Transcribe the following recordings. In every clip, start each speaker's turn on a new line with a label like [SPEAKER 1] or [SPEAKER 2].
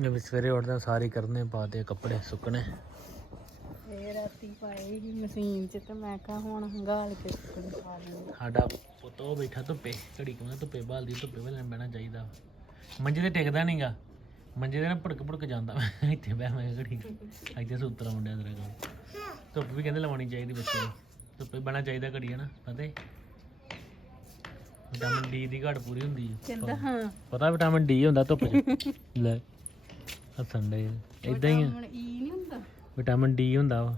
[SPEAKER 1] ਇਹ ਵੀ ਸਵੇਰੇ ਉੱਠਦੇ ਸਾਰੇ ਕਰਨੇ ਪਾਤੇ ਕੱਪੜੇ ਸੁੱਕਣੇ।
[SPEAKER 2] ਇਹ ਰਾਤੀ ਪਾਏ ਸੀ ਮਸ਼ੀਨ 'ਚ ਤੇ ਮੈਂ ਕਿਹਾ ਹੁਣ ਹੰਗਾਲ ਕੇ ਸੁੱਕਣ ਪਾ
[SPEAKER 1] ਸਾਡਾ ਪੁੱਤ ਉਹ ਬੈਠਾ ਧੁੱਪੇ ਘੜੀ ਕੋਲ ਧੁੱਪੇ ਬਾਲਦੀ ਧੁੱਪੇ ਵੇਲੇ ਬਹਿਣਾ ਚਾਹੀਦਾ। ਮੰਜੇ ਤੇ ਟਿਕਦਾ ਨਹੀਂਗਾ ਮੰਜੇ ਤੇ ਨਾ ਭੜਕ ਭੜਕ ਜਾਂਦਾ ਮੈਂ ਇੱਥੇ ਬਹਿ ਮੈਂ ਘੜੀ ਇੱਥੇ ਸੁੱਤਰਾ ਮੁੰਡਿਆ ਤੇਰੇ ਕੋਲ। ਧੁੱਪ ਵੀ ਕਹਿੰਦੇ ਲਵਾਉਣੀ ਚਾਹੀਦੀ ਬੱਚੇ ਨੂੰ। ਧੁੱਪੇ ਬਹਿਣਾ ਚਾਹੀਦਾ ਘੜੀ ਹੈ ਨਾ ਪਤਾ ਹੈ ਵਿਟਾਮਿਨ ਡੀ ਦੀ ਘਾਟ ਪੂਰੀ ਹੁੰਦੀ ਹੈ
[SPEAKER 2] ਕਹਿੰਦਾ ਹਾਂ।
[SPEAKER 1] ਪਤਾ ਵਿਟਾਮਿਨ ਡੀ ਹੁੰਦਾ ਧੁੱਪ 'ਚ? ਲੈ। ਹੱਸਣ ਦੇ। ਇਦਾਂ ਹੀ ਆ।
[SPEAKER 2] ਈ ਨਹੀਂ ਹੁੰਦਾ?
[SPEAKER 1] ਵਿਟਾਮਿਨ ਡੀ ਹੁੰਦਾ ਵਾ।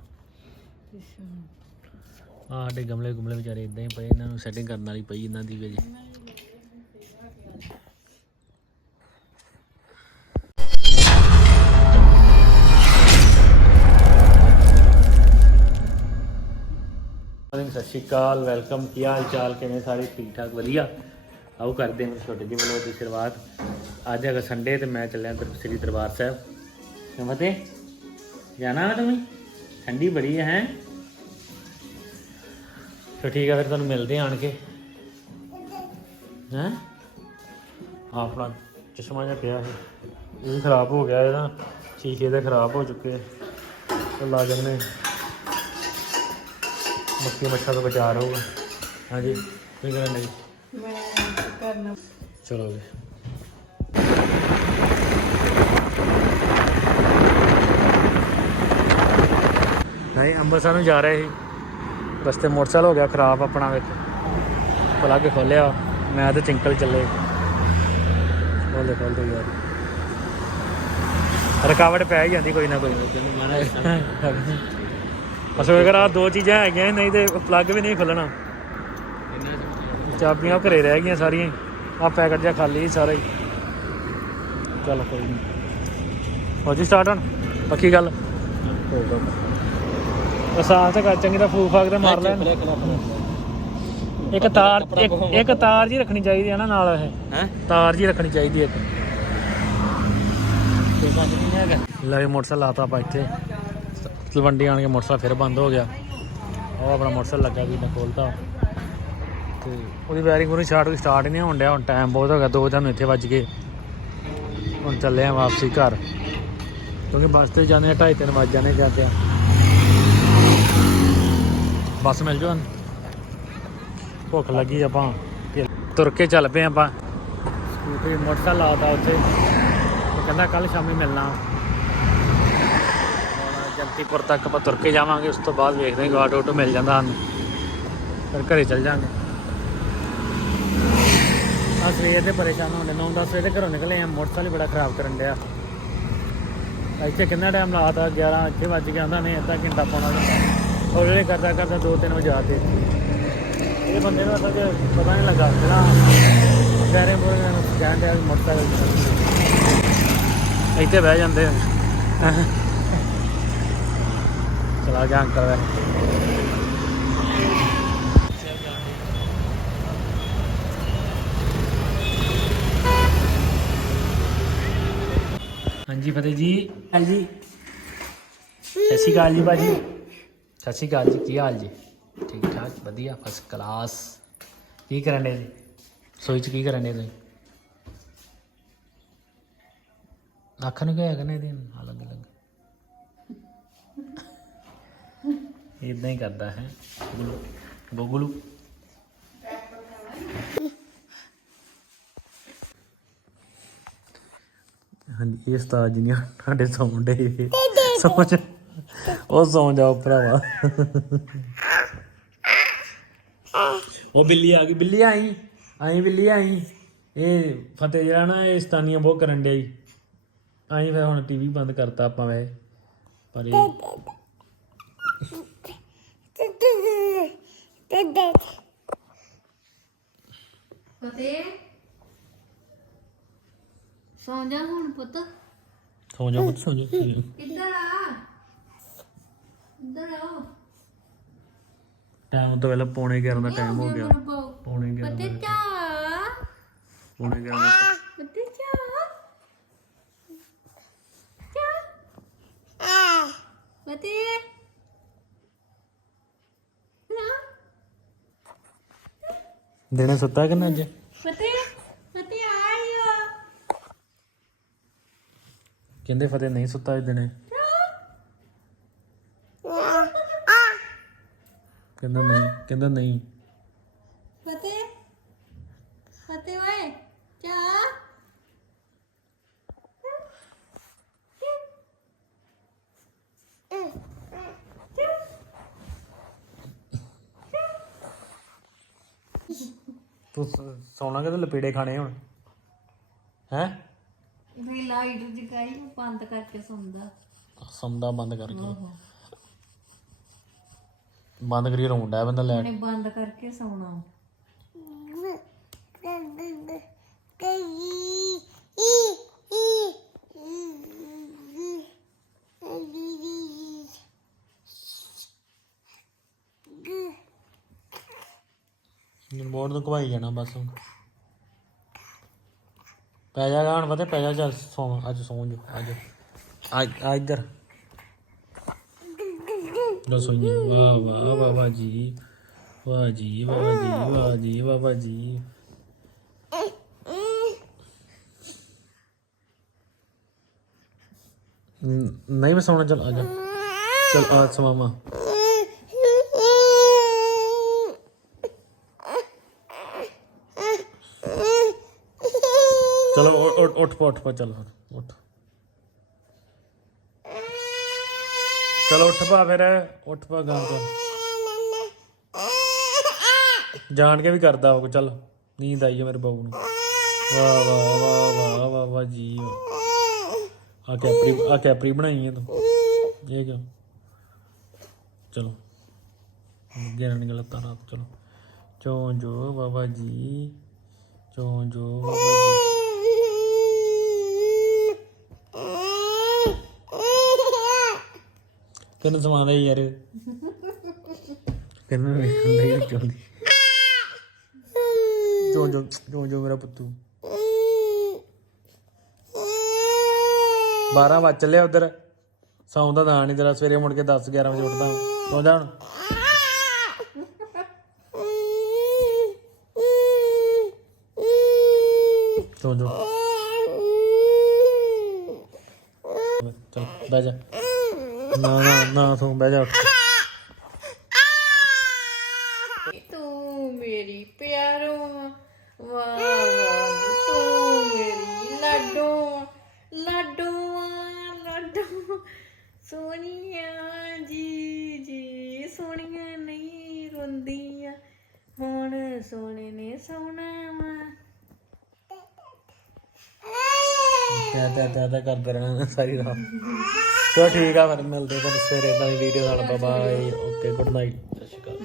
[SPEAKER 1] ਆਹ ਸਾਡੇ ਗਮਲੇ ਗੁਮਲੇ ਵਿਚਾਰੇ ਇਦਾਂ ਹੀ ਪਏ ਇਹਨਾਂ ਨੂੰ ਸੈਟਿੰਗ ਕਰਨ ਵਾਲੀ ਪਈ ਇਹਨਾਂ ਦੀ ਵੀ ਅਜੇ। ਸਤਿ ਸ਼੍ਰੀ ਅਕਾਲ ਵੈਲਕਮ। ਕੀ ਹਾਲ ਚਾਲ? ਕਿਵੇਂ ਸਾਰੇ? ਠੀਕ ਠਾਕ ਵਧੀਆ? ਆਓ ਕਰਦੇ ਹਾਂ ਛੋਟੇ ਜਿਹੇ ਵਲੋਗ ਦੀ ਸ਼ੁਰੂਆਤ। ਅੱਜ ਹੈਗਾ ਸੰਡੇ ਤੇ ਮੈਂ ਚੱਲਿਆ ਸ੍ਰੀ ਦਰਬਾਰ ਸਾਹਿਬ। ਸਮਝਦੇ ਜਾਣਾ ਨਾ ਤੁਸੀਂ? ਠੰਡੀ ਬੜੀ ਹੈ ਹੈਂ? ਚਲੋ ਠੀਕ ਆ, ਫਿਰ ਤੁਹਾਨੂੰ ਮਿਲਦੇ ਆਣ ਕੇ। ਹੈ? ਆਪਣਾ ਚਸ਼ਮਾ ਜਿਹਾ ਪਿਆ ਸੀ। ਇਹ ਵੀ ਖਰਾਬ ਹੋ ਗਿਆ, ਇਹਦਾ ਸ਼ੀਸ਼ੇ ਦੇ ਖਰਾਬ ਹੋ ਚੁੱਕੇ ਉਹ ਲਾ ਜੰਨੇ ਮੱਕੀ ਮੱਛਾ ਤੋਂ ਬਚਾ ਰਹੂਗਾ। ਹਾਂਜੀ, ਕੀ ਕਰਨ ਲਈ
[SPEAKER 2] ਕਰਨਾ
[SPEAKER 1] ਚਲੋ ਜੀ। ਨਹੀਂ ਅੰਮ੍ਰਿਤਸਰ ਨੂੰ ਜਾ ਰਹੇ ਸੀ। ਰਸਤੇ ਮੋਟਰਸਾਈਕਲ ਹੋ ਗਿਆ ਖਰਾਬ ਆਪਣਾ ਵਿੱਚ। ਪਲੱਗ ਖੋਲਿਆ ਮੈਂ ਤੇ ਚਿੰਕਲ ਚੱਲੇ। ਖੋਲਦੇ ਖੋਲਦੇ ਯਾਰ। ਰਕਾਵਟ ਪੈ ਹੀ ਜਾਂਦੀ ਕੋਈ ਨਾ ਕੋਈ। ਅਸਲ ਅਗਰ ਆ ਦੋ ਚੀਜ਼ਾਂ ਹੈਗੀਆਂ ਸੀ, ਨਹੀਂ ਤੇ ਪਲੱਗ ਵੀ ਨਹੀਂ ਖੁੱਲਣਾ ਚਾਬੀਆਂ ਘਰੇ ਰਹਿ ਗਈਆਂ ਸਾਰੀਆਂ। ਆ ਪੈਕਟ ਜਿਹਾ ਖਾਲੀ ਸਾਰਾ। ਹੀ ਚਲ ਕੋਈ ਨਹੀਂ ਹੋ ਜੀ ਸਟਾਰਟ ਹੁਣ? ਪੱਕੀ ਗੱਲ? ਉਹ ਸਾਹ ਤੇ ਕਰ ਚੰਗੀ ਤਾਂ ਫੂਕ ਫਾਕ ਤੇ ਮਾਰ ਲੈਣ। ਇੱਕ ਤਾਰ ਇੱਕ ਇੱਕ ਤਾਰ ਜੀ ਰੱਖਣੀ ਚਾਹੀਦੀ ਹੈ ਨਾ ਨਾਲ ਇਹ।
[SPEAKER 3] ਹੈ?
[SPEAKER 1] ਤਾਰ ਜੀ ਰੱਖਣੀ ਚਾਹੀਦੀ ਹੈ ਇੱਕ। ਲੈ ਮੋਟਰਸਾਈਕਲ ਲਾਤਾ ਆਪਾਂ ਇੱਥੇ। ਤਲਵੰਡੀ ਆਣ ਕੇ ਮੋਟਰਸਾਈਕਲ ਫਿਰ ਬੰਦ ਹੋ ਗਿਆ। ਉਹ ਆਪਣਾ ਮੋਟਰਸਾਈਕਲ ਲੱਗਾ ਵੀ ਨਾ ਖੋਲਤਾ। ਤੇ ਉਹਦੀ ਵਾਇਰਿੰਗ ਪੂਰੀ ਸਟਾਰਟ ਸਟਾਰਟ ਹੀ ਨਹੀਂ ਹੋਣ ਡਿਆ, ਹੁਣ ਟਾਈਮ ਬਹੁਤ ਹੋ ਗਿਆ, ਦੋ ਤੁਹਾਨੂੰ ਇੱਥੇ ਵੱਜ ਗਏ। ਹੁਣ ਚੱਲੇ ਆ ਵਾਪਸੀ ਘਰ, ਕਿਉਂਕਿ ਬੱਸ ਤੇ ਜਾਂਦੇ ਆ 2:30 3 ਵੱਜ ਜਾਣੇ ਜਾਂਦੇ ਆ ਬੱਸ ਮਿਲ ਜੂ ਭੁੱਖ ਲੱਗੀ ਆਪਾਂ। ਤੁਰ ਕੇ ਚੱਲ ਪਏ ਆਪਾਂ। ਸਕੂਟਰੀ ਮੋਟਰਸਾਈਕਲ ਲਾਤਾ ਉੱਥੇ। ਕਹਿੰਦਾ ਕੱਲ ਸ਼ਾਮੀ ਮਿਲਣਾ। ਜੰਤੀਪੁਰ ਤੱਕ ਆਪਾਂ ਤੁਰ ਕੇ ਜਾਵਾਂਗੇ, ਉਸ ਤੋਂ ਬਾਅਦ ਵੇਖਦੇ ਹਾਂ ਆਟੋ ਆਟੋ ਮਿਲ ਜਾਂਦਾ ਸਾਨੂੰ। ਫਿਰ ਘਰੇ ਚੱਲ ਜਾਾਂਗੇ। ਆ ਸਵੇਰ ਦੇ ਪਰੇਸ਼ਾਨ ਹੋਣ ਹੋਣੇ 9-10 ਵਜੇ ਦੇ ਘਰੋਂ ਨਿਕਲੇ ਆ, ਮੋਟਰਸਾਈਕਲ ਬੜਾ ਖਰਾਬ ਕਰਨ ਡਿਆ। ਇੱਥੇ ਕਿੰਨਾ ਟਾਈਮ ਲਾਤਾ 11 ਇੱਥੇ ਵੱਜ ਗਿਆ ਆਂਦਾ ਨੇ ਅੱਧਾ ਘੰਟਾ ਪਾਉਣਾ ਹੌਲੀ ਕਰਦਾ ਕਰਦਾ 2-3 ਵਜੇ ਆਤੇ। ਇਹ ਬੰਦੇ ਨੂੰ ਅਸਲ 'ਚ ਪਤਾ ਨਹੀਂ ਲੱਗਾ ਜਿਹੜਾ ਗੈਰੇ ਬੋਲ ਨੂੰ ਕਹਿਣ ਡਿਆ ਵੀ ਮੋਟਰਸਾਈਕਲ ਇੱਥੇ ਬਹਿ ਜਾਂਦੇ ਚਲਾ ਗਿਆ ਅੰਕਲ ਵੈ ਹਾਂਜੀ ਫਤਿਹ ਜੀ। ਹਾਂਜੀ। ਸਤਿ ਸ਼੍ਰੀ ਅਕਾਲ ਜੀ ਬਾਜੀ ਸਤਿ ਸ਼੍ਰੀ ਅਕਾਲ ਜੀ ਕੀ ਹਾਲ ਜੀ? ਠੀਕ ਠਾਕ ਵਧੀਆ ਫਸਟ ਕਲਾਸ ਕੀ ਕਰਨ ਦੇ ਜੀ? ਸੋਈ ਚ ਕੀ ਕਰਨ ਦੇ ਤੁਸੀਂ? ਅੱਖ ਨੂੰ ਕਿਹਾ ਕਰਨੇ ਦਿਨ ਅਲੱਗ ਅਲੱਗ ਇਦਾਂ ਹੀ ਕਰਦਾ ਹੈ। ਗੁਲੂ ਗੋਗਲੂ ਹਾਂਜੀ, ਇਹ ਉਸਤਾਦ ਜੀ ਨੇ ਸਾਡੇ ਸੌਣ ਦੇ ਸੌਂ ਜਾ ਉਹ ਸੌਂ ਜਾਓ ਭਰਾਵਾ। ਉਹ ਬਿੱਲੀ ਆ ਗਈ, ਬਿੱਲੀ ਆਈ ਆਈ ਬਿੱਲੀ, ਆਈ। ਇਹ ਫਤਿਹ ਜਿਹੜਾ ਨਾ, ਇਹ ਸਤਾਨੀਆਂ ਬਹੁਤ ਕਰਨ ਡਿਆ ਜੀ ਆਈ ਫਿਰ ਹੁਣ ਟੀਵੀ ਬੰਦ ਕਰਤਾ ਆਪਾਂ ਵੇ ਪਰ ਇਹ
[SPEAKER 2] ਫਤਿਹ। ਸੌਂ ਜਾ ਹੁਣ ਪੁੱਤ।
[SPEAKER 1] ਸੌਂ ਜਾ ਪੁੱਤ ਸੌਂ ਜਾ।
[SPEAKER 2] ਇੱਧਰ ਆ? ਇੱਧਰ ਆ
[SPEAKER 1] ਟਾਈਮ ਤੋਂ ਪਹਿਲਾਂ ਪੌਣੇ 11 ਦਾ ਟਾਈਮ ਹੋ ਗਿਆ। ਪੌਣੇ 11
[SPEAKER 2] ਫਤਿਹ
[SPEAKER 1] ਦਾ
[SPEAKER 2] ਚਾ
[SPEAKER 1] ਪੌਣੇ 11 ਦਾ
[SPEAKER 2] ਫਤਿਹ ਚਾ ਚਾ ਨਾ।
[SPEAKER 1] ਦਿਨੇ ਸੁੱਤਾ ਕਿ ਨਾ ਅੱਜ
[SPEAKER 2] ਫਤਿਹ ਫਤਿਹ ਆਇਓ
[SPEAKER 1] ਕਹਿੰਦੇ ਫਤਿਹ ਨਹੀਂ ਸੁੱਤਾ ਇਸ ਦਿਨੇ। ਕਹਿੰਦਾ ਨਹੀਂ ਕਹਿੰਦਾ ਨਹੀਂ।
[SPEAKER 2] ਫਤਿਹ? ਫਤਿਹ ਓਏ ਚਾ
[SPEAKER 1] ਤੂੰ ਸੌਣਾ ਕਿ ਲਪੇੜੇ ਖਾਣੇ ਹੁਣ? ਹੈ?
[SPEAKER 2] ਲਾਈਟ ਜਗਾਈ ਨੂੰ ਬੰਦ ਕਰਕੇ ਸੌਂਦਾ।
[SPEAKER 1] ਸੌਂਦਾ ਬੰਦ ਕਰਕੇ। ਬੰਦ ਕਰੀ ਰੋਂਡਾ ਬੰਦਾ ਲੈ
[SPEAKER 2] ਉਹਨੇ ਬੰਦ ਕਰਕੇ ਸੌਣਾ।
[SPEAKER 1] ਬੋਰਡ ਤੋਂ ਘਵਾਈ ਜਾਣਾ ਬਸ ਹੁਣ। ਪੈ ਜਾ ਗਾਣ ਪਤਾ ਪੈ ਜਾ ਚੱਲ ਸੌਂ ਅੱਜ ਸੌਂ ਜੋ ਅੱਜ। ਆ ਇੱਧਰ। ਦੱਸੋ ਜੀ ਵਾਹ ਵਾਹ ਬਾਬਾ ਜੀ। ਵਾਹ ਜੀ ਵਾਹ ਜੀ ਵਾਹ ਜੀ ਬਾਬਾ ਜੀ। ਨਹੀਂ ਮੈਂ ਸੌਣਾ ਚੱਲ ਆ ਜਾ। ਚੱਲ ਆ ਸਮਾਮਾ ਚਲੋ ਉੱਠ- ਉੱਠ ਉੱਠ ਪਾ ਉੱਠ ਪਾ ਚੱਲ ਫਿਰ ਉੱਠ। ਚਲੋ, ਉੱਠ ਪਾ ਫਿਰ, ਉੱਠ ਪਾ ਗਾਂ ਤੋਂ ਜਾਣ ਕੇ ਵੀ ਕਰਦਾ ਉਹ, ਚੱਲ, ਨੀਂਦ ਆਈ ਹੈ ਮੇਰੇ ਬਾਬੂ ਨੂੰ। ਵਾਹ ਵਾਹ ਵਾਹ ਵਾਹ ਵਾਹ ਵਾਹ ਜੀ ਆ ਕੈਪਰੀ ਆ ਕੈਪਰੀ ਬਣਾਈ ਹੈ ਤੂੰ। ਇਹ ਕਿਉਂ? ਚਲੋ ਗਿਰਨ ਗਲਤ ਰਾਤ, ਚਲੋ। ਚੋਂ ਜੋ ਬਾਬਾ ਜੀ। ਚੋਂ ਜੋ ਬਾਬਾ ਜੀ। ਤੈਨੂੰ ਸਮਾਉਂਦਾ ਯਾਰ? ਕਿੰਨ ਨਹੀਂ ਚੋਂਦੀ ਜੋ ਜੋ ਜੋ ਜੋ ਮੇਰਾ ਪੁੱਤੂ। 12 ਵਜ ਚੱਲਿਆ ਉਧਰ। ਸੌਂਦਾ ਤਾਂ ਨਹੀਂ ਤੇਰਾ, ਸਵੇਰੇ ਮੁੜ ਕੇ 10 11 ਵਜੇ ਉੱਠਦਾ। ਸੌ ਜਾ ਹੁਣ। ਸੌ ਜਾ ਚਲ, ਬਹਿ ਜਾ। ਨਾ ਨਾ ਨਾ ਤੂੰ ਬਹਿ ਜਾ। ਉੱਠ
[SPEAKER 2] ਤੂੰ ਮੇਰੀ ਪਿਆਰੋ ਵਾਹ ਵਾਹ ਤੂੰ ਮੇਰੀ ਲਾਡੋ ਲਾਡੋ ਲਾਡੋ। ਸੋਨੀਆ ਜੀ ਜੀ ਸੋਹਣੀਆਂ ਨਹੀਂ ਰੋਂਦੀਆਂ ਹੁਣ ਸੋਹਣੇ ਨੇ ਸੋਹਣਾ ਵਾ।
[SPEAKER 1] ਕਿਆ ਕਿਆ ਕਿਆ ਕਿਆ ਕਰਦੇ ਰਹਿਣਾ ਸਾਰੀ ਰਾਤ। ਚਲੋ ਠੀਕ ਆ ਫਿਰ, ਮਿਲਦੇ ਤੁਹਾਨੂੰ ਸਵੇਰੇ, ਨਵੀਂ ਵੀਡੀਓ ਨਾਲ ਬਾਏ ਓਕੇ ਗੁੱਡ ਨਾਈਟ ਸਤਿ ਸ਼੍ਰੀ ਅਕਾਲ।